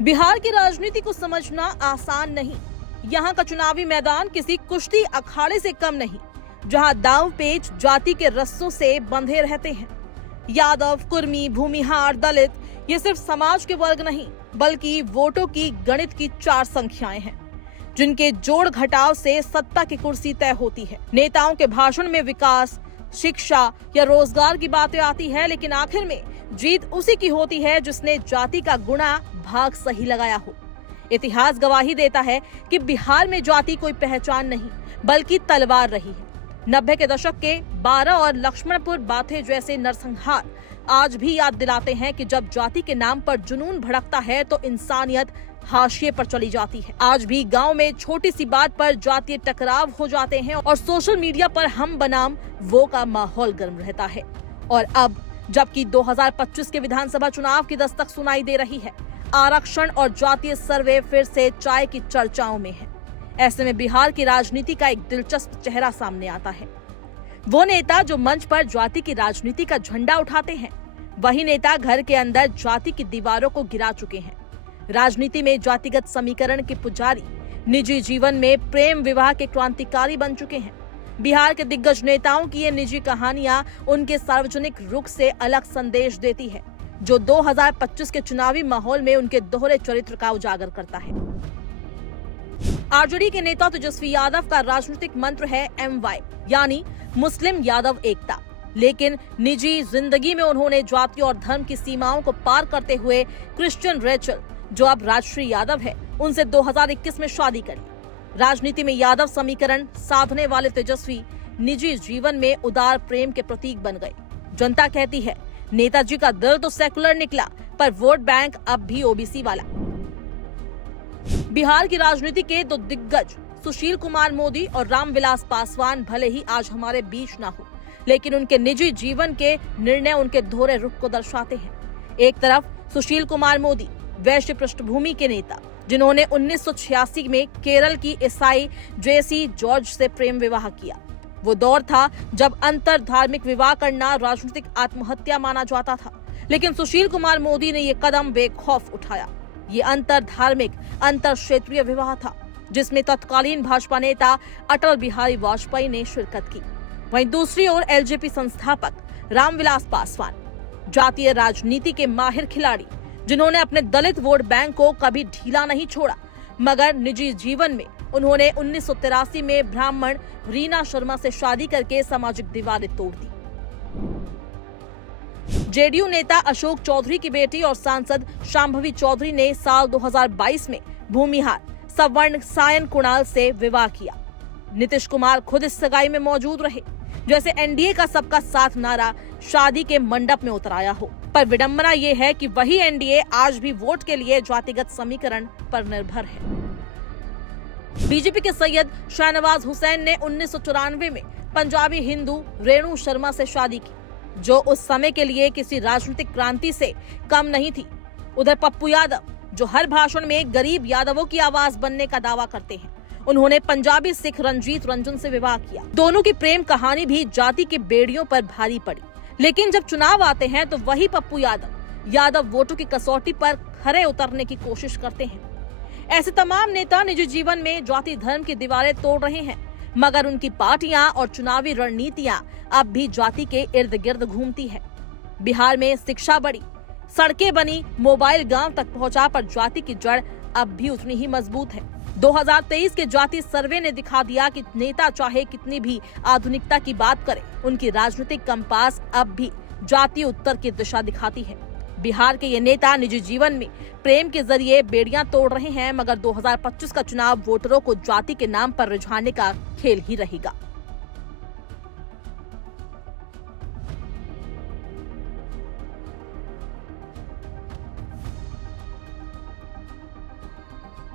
बिहार की राजनीति को समझना आसान नहीं। यहाँ का चुनावी मैदान किसी कुश्ती अखाड़े से कम नहीं, जहाँ दांव पेच जाति के रस्सों से बंधे रहते हैं। यादव, कुर्मी, भूमिहार, दलित ये सिर्फ समाज के वर्ग नहीं, बल्कि वोटों की गणित की 4 संख्याएं हैं, जिनके जोड़ घटाव से सत्ता की कुर्सी तय होती है। नेताओं के भाषण में विकास, शिक्षा या रोजगार की बातें आती है, लेकिन आखिर में जीत उसी की होती है जिसने जाति का गुणा भाग सही लगाया हो। इतिहास गवाही देता है कि बिहार में जाति कोई पहचान नहीं, बल्कि तलवार रही है। 90 के दशक के 12 और लक्ष्मणपुर बाथे जैसे नरसंहार आज भी याद दिलाते हैं कि जब जाति के नाम पर जुनून भड़कता है तो इंसानियत हाशिए पर चली जाती है। आज भी गांव में छोटी सी बात पर जातीय टकराव हो जाते हैं और सोशल मीडिया पर हम बनाम वो का माहौल गर्म रहता है। और अब जबकि 2025 के विधानसभा चुनाव की दस्तक सुनाई दे रही है, आरक्षण और जातीय सर्वे फिर से चाय की चर्चाओं में है। ऐसे में बिहार की राजनीति का एक दिलचस्प चेहरा सामने आता है। वो नेता जो मंच पर जाति की राजनीति का झंडा उठाते हैं, वही नेता घर के अंदर जाति की दीवारों को गिरा चुके हैं। राजनीति में जातिगत समीकरण के पुजारी, निजी जीवन में प्रेम विवाह के क्रांतिकारी बन चुके हैं। बिहार के दिग्गज नेताओं की ये निजी कहानियां उनके सार्वजनिक रुख से अलग संदेश देती है, जो 2025 के चुनावी माहौल में उनके दोहरे चरित्र का उजागर करता है। आरजेडी के नेता तेजस्वी यादव का राजनीतिक मंत्र है MY, यानी मुस्लिम यादव एकता। लेकिन निजी जिंदगी में उन्होंने जाति और धर्म की सीमाओं को पार करते हुए क्रिश्चियन रेचल, जो अब राजश्री यादव है, उनसे 2021 में शादी करी। राजनीति में यादव समीकरण साधने वाले तेजस्वी निजी जीवन में उदार प्रेम के प्रतीक बन गए। जनता कहती है नेताजी का दिल तो सेकुलर निकला, पर वोट बैंक अब भी ओबीसी वाला। बिहार की राजनीति के 2 दिग्गज सुशील कुमार मोदी और रामविलास पासवान भले ही आज हमारे बीच ना हो, लेकिन उनके निजी जीवन के निर्णय उनके दोहरे रुख को दर्शाते हैं। एक तरफ सुशील कुमार मोदी, वैश्य पृष्ठभूमि के नेता, जिन्होंने 1986 में केरल की ईसाई जेसी जॉर्ज से प्रेम विवाह किया। वो दौर था जब अंतर धार्मिक विवाह करना राजनीतिक आत्महत्या माना जाता था, लेकिन सुशील कुमार मोदी ने ये कदम बेखौफ उठाया। ये अंतर धार्मिक, अंतर क्षेत्रीय विवाह था, जिसमें तत्कालीन भाजपा नेता अटल बिहारी वाजपेयी ने शिरकत की। वहीं दूसरी ओर एलजेपी संस्थापक रामविलास पासवान, जातीय राजनीति के माहिर खिलाड़ी, जिन्होंने अपने दलित वोट बैंक को कभी ढीला नहीं छोड़ा, मगर निजी जीवन में उन्होंने 1983 में ब्राह्मण रीना शर्मा से शादी करके सामाजिक दीवारें तोड़ दी। जेडीयू नेता अशोक चौधरी की बेटी और सांसद शांभवी चौधरी ने साल 2022 में भूमिहार सवर्ण सायन कुणाल से विवाह किया। नीतीश कुमार खुद इस सगाई में मौजूद रहे। जैसे एनडीए का सबका साथ नारा शादी के मंडप में उतराया हो, पर विडंबना ये है कि वही एनडीए आज भी वोट के लिए जातिगत समीकरण पर निर्भर है। बीजेपी के सैयद शाहनवाज हुसैन ने 1994 में पंजाबी हिंदू रेणु शर्मा से शादी की, जो उस समय के लिए किसी राजनीतिक क्रांति से कम नहीं थी। उधर पप्पू यादव, जो हर भाषण में गरीब यादवों की आवाज बनने का दावा करते हैं, उन्होंने पंजाबी सिख रंजीत रंजन से विवाह किया। दोनों की प्रेम कहानी भी जाति के बेड़ियों पर भारी पड़ी, लेकिन जब चुनाव आते हैं तो वही पप्पू यादव वोटों की कसौटी पर खरे उतरने की कोशिश करते हैं। ऐसे तमाम नेता निजी जीवन में जाति धर्म की दीवारें तोड़ रहे हैं, मगर उनकी पार्टियां और चुनावी रणनीतियां अब भी जाति के इर्द गिर्द घूमती है। बिहार में शिक्षा बढ़ी, सड़कें बनी, मोबाइल गांव तक पहुंचा, पर जाति की जड़ अब भी उतनी ही मजबूत है। 2023 के जाति सर्वे ने दिखा दिया कि नेता चाहे कितनी भी आधुनिकता की बात करें, उनकी राजनीतिक कंपास अब भी जातीय उत्तर की दिशा दिखाती है। बिहार के ये नेता निजी जीवन में प्रेम के जरिए बेड़ियां तोड़ रहे हैं, मगर 2025 का चुनाव वोटरों को जाति के नाम पर रिझाने का खेल ही रहेगा।